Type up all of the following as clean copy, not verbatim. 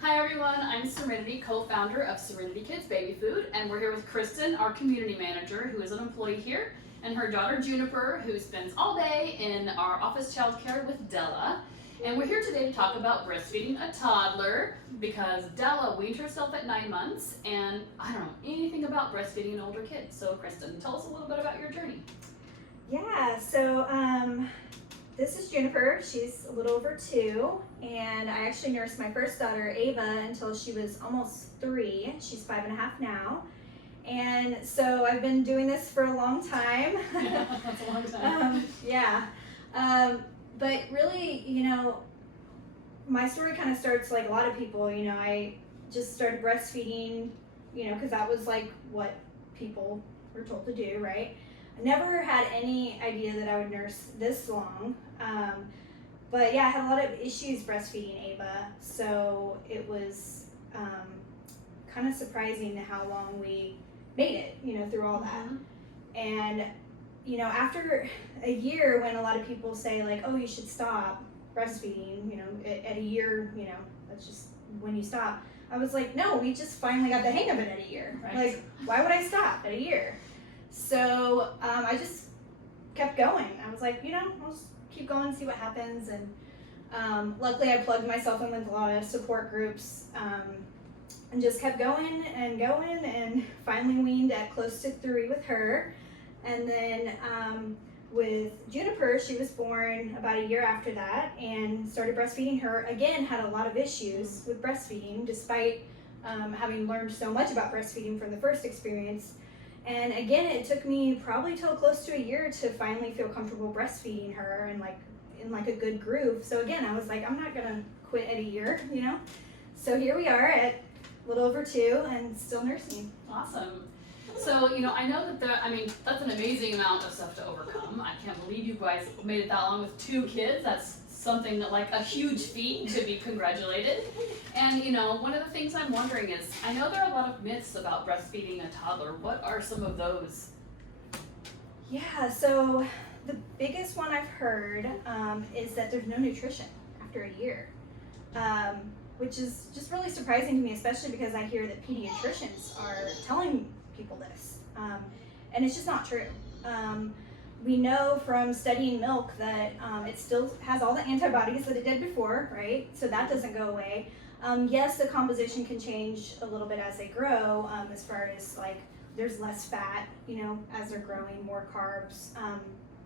Hi everyone, I'm Serenity, co-founder of Serenity Kids Baby Food, and we're here with Kristen, our community manager, who is an employee here, and her daughter Juniper, who spends all day in our office childcare with Della. And we're here today to talk about breastfeeding a toddler, because Della weaned herself at 9 months, and I don't know anything about breastfeeding an older kid. So Kristen, tell us a little bit about your journey. Yeah, so this is Juniper. She's a little over 2, and I actually nursed my first daughter, Ava, until she was almost 3. She's 5.5 now. And so I've been doing this for a long time. Yeah, that's a long time. But really, my story kind of starts like a lot of people. I just started breastfeeding, because that was like what people were told to do, right? I never had any idea that I would nurse this long. But yeah, I had a lot of issues breastfeeding Ava, so it was kind of surprising how long we made it, through all that. And, after a year, when a lot of people say like, oh, you should stop breastfeeding, at a year, that's just when you stop. I was like, no, we just finally got the hang of it at a year. Right. Like, why would I stop at a year? So I just kept going. I was like, I'll just keep going and see what happens. And luckily I plugged myself in with a lot of support groups and just kept going and finally weaned at close to 3 with her. And then with Juniper, she was born about a year after that and started breastfeeding her. Again, had a lot of issues with breastfeeding despite having learned so much about breastfeeding from the first experience. And again, it took me probably till close to a year to finally feel comfortable breastfeeding her and in a good groove. So again, I was like, I'm not gonna quit at a year, So here we are at a little over 2 and still nursing. Awesome. So, I know that that's an amazing amount of stuff to overcome. I can't believe you guys made it that long with 2 kids. That's something that, like, a huge feat to be congratulated. And, one of the things I'm wondering is, I know there are a lot of myths about breastfeeding a toddler. What are some of those? Yeah, so the biggest one I've heard is that there's no nutrition after a year, which is just really surprising to me, especially because I hear that pediatricians are telling people this, and it's just not true. We know from studying milk that it still has all the antibodies that it did before, right? So that doesn't go away. Yes, the composition can change a little bit as they grow, as far as like there's less fat, as they're growing, more carbs.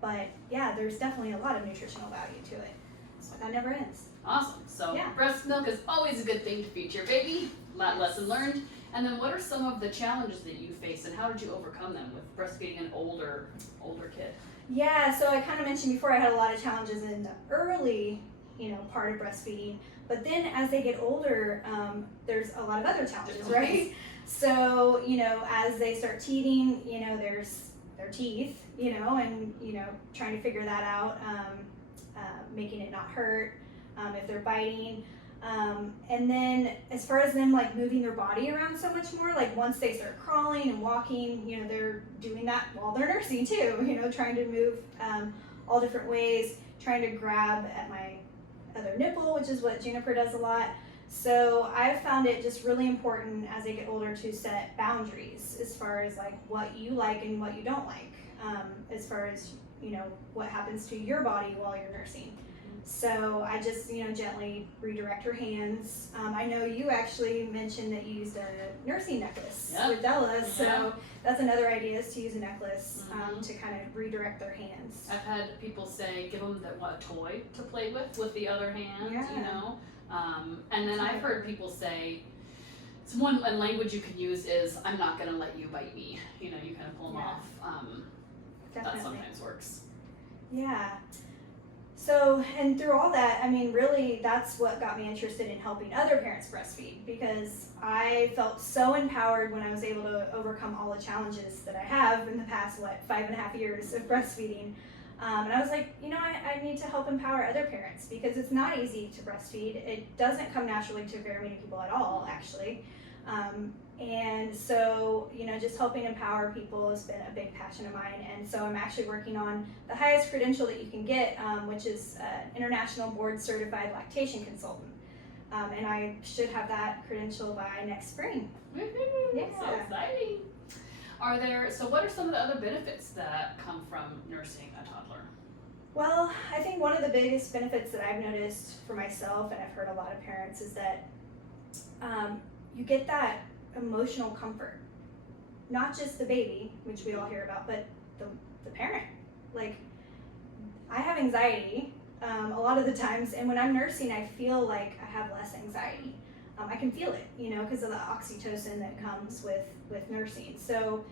But yeah, there's definitely a lot of nutritional value to it. So that never ends. Awesome. So Yeah. Breast milk is always a good thing to feed your baby. Lesson learned. And then what are some of the challenges that you face and how did you overcome them with breastfeeding an older kid? Yeah, so I kind of mentioned before I had a lot of challenges in the early, part of breastfeeding. But then as they get older, there's a lot of other challenges, right? So, as they start teething, there's their teeth, and, trying to figure that out, making it not hurt, if they're biting. And then as far as them like moving their body around so much more, like once they start crawling and walking, they're doing that while they're nursing too, trying to move all different ways, trying to grab at my other nipple, which is what Juniper does a lot. So I've found it just really important as they get older to set boundaries as far as like what you like and what you don't like, as far as, what happens to your body while you're nursing. So I just, gently redirect her hands. I know you actually mentioned that you used a nursing necklace with Della, so that's another idea is to use a necklace to kind of redirect their hands. I've had people say, give them a toy to play with the other hand, and then I've heard people say, one language you can use is, I'm not going to let you bite me. You kind of pull them off. That sometimes works. Yeah. So, and through all that, really that's what got me interested in helping other parents breastfeed, because I felt so empowered when I was able to overcome all the challenges that I have in the past, 5.5 years of breastfeeding. And I was like, I need to help empower other parents because it's not easy to breastfeed. It doesn't come naturally to very many people at all, actually. And so, just helping empower people has been a big passion of mine. And so I'm actually working on the highest credential that you can get, which is International Board Certified Lactation Consultant. And I should have that credential by next spring. Woohoo! Yeah. So exciting. So what are some of the other benefits that come from nursing a toddler? Well, I think one of the biggest benefits that I've noticed for myself, and I've heard a lot of parents, is that you get that emotional comfort. Not just the baby, which we all hear about, but the parent. Like, I have anxiety a lot of the times, and when I'm nursing, I feel like I have less anxiety. I can feel it, because of the oxytocin that comes with nursing. So,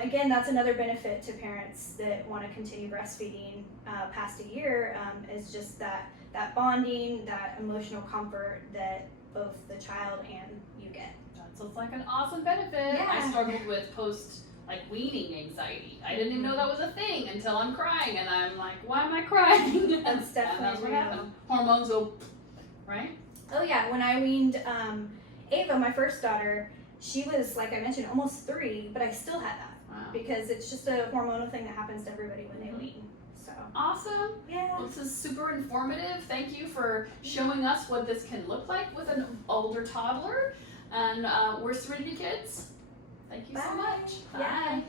again, that's another benefit to parents that want to continue breastfeeding past a year, is just that bonding, that emotional comfort that both the child and you get. That sounds like an awesome benefit. Yeah. I struggled with weaning anxiety. I didn't even know that was a thing until I'm crying, and I'm like, why am I crying? That's definitely that's what real. happened. Hormones go, right? Oh yeah, when I weaned Ava, my first daughter, she was, like I mentioned, almost 3, but I still had that. Wow. Because it's just a hormonal thing that happens to everybody when they wean. So Awesome. yeah. Well, this is super informative. Thank you for showing us what this can look like with an older toddler. And we're Serenity Kids. Thank you so Bye. much. Yeah. Bye.